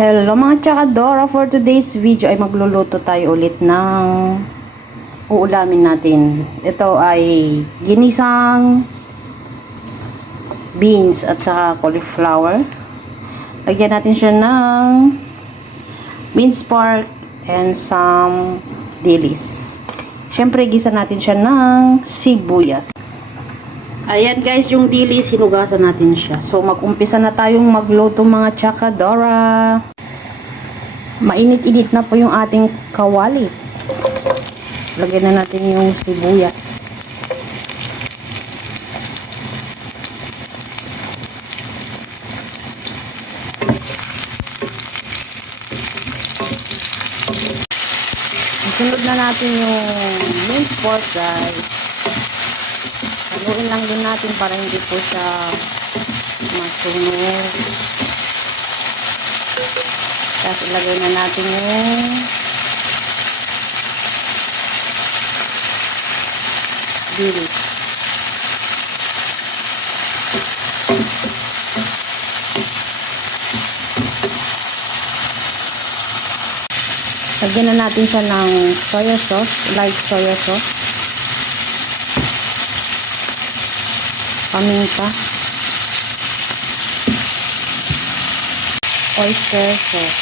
Hello mga tsakadora, for today's video ay magluluto tayo ulit ng uulamin natin. Ito ay ginisang beans at saka cauliflower. Lagyan natin siya ng beans spark and some dilis. Siyempre gisa natin siya ng sibuyas. Ayan guys, yung dilis, hinugasan natin siya. So, mag-umpisa na tayong magluto mga tsakadora. Mainit-init na po yung ating kawali. Lagyan na natin yung sibuyas. Sunod na natin yung minced pork guys. Haluin lang din natin para hindi po siya masunog. Tapos ilagay na natin yung dilis. Lagyan na natin siya ng soya sauce, light soya sauce. Paminta, oyster sauce.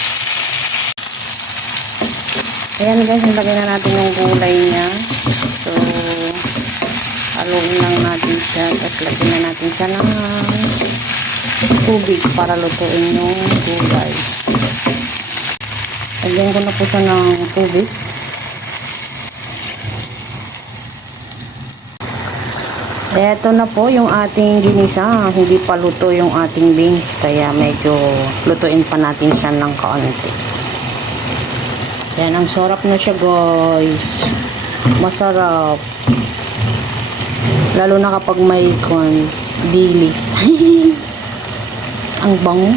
Ayan guys, nilagay na natin yung gulay niya. So, haluin lang natin siya. Tapos lagyan na natin siya ng tubig para lutuin yung gulay. Lagyan ko na po siya ng tubig. Eto na po yung ating ginisa. Hindi pa luto yung ating beans. Kaya medyo lutuin pa natin siya ng kaunti. Yan, ang sarap na siya guys. Masarap. Lalo na kapag may dilis. Ang bango.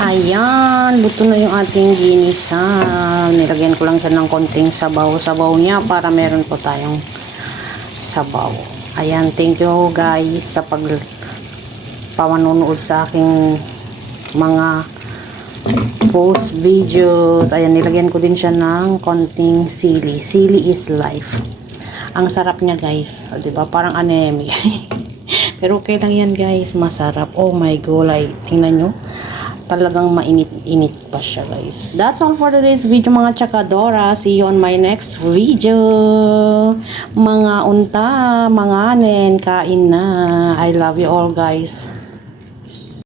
Ayan, luto na yung ating ginisa. Nilagyan ko lang siya ng konting sabaw-sabaw niya para meron po tayong sabaw. Ayan, thank you guys sa pamanonood sa aking mga post videos. Ayan, nilagyan ko din siya ng konting sili. Sili is life. Ang sarap niya guys. O, diba? Parang anemic. Pero okay lang yan guys. Masarap. Oh my god. Tingnan nyo. Talagang mainit-init pa siya guys. That's all for today's video mga tsakadora. See you on my next video. Mga unta, mga anen, kain na. I love you all guys.